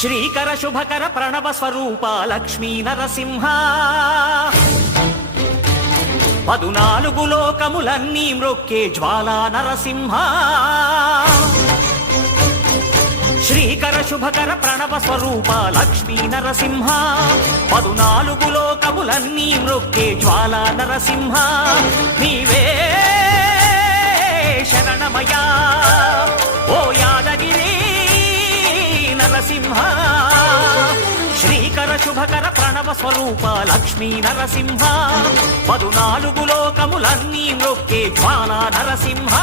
శ్రీకర శుభకర ప్రణవ స్వరూప లక్ష్మీ నరసింహ 14 లోకములన్నీ మ్రొక్కే జ్వాలా నరసింహ శ్రీకర శుభకర ప్రణవ స్వరూప లక్ష్మీ నరసింహ 14 లోకములన్నీ మ్రొక్కే జ్వాలా నరసింహ నీవే శరణమయా ఓ యాదగిరి నరసింహ శ్రీకర శుభకర ప్రణవ స్వరూప లక్ష్మీ నరసింహ 14 లోకములన్నీ మ్రొక్కే జ్వాలా నరసింహ